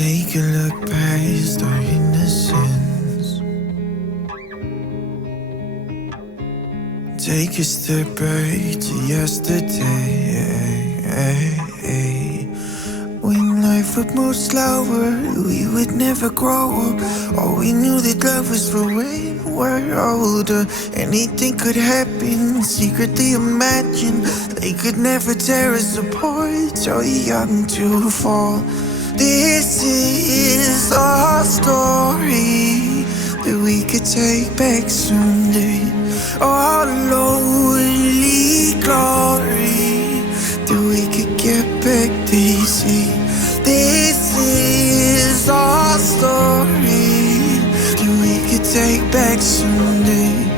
Take a look past our innocence. Take a step back to yesterday. When life would move slower, we would never grow up. All we knew that love was for when we're older. Anything could happen, secretly imagine they could never tear us apart. So young to fall. This is our story that we could take back someday. Our lonely glory that we could get back this year. This is our story that we could take back someday.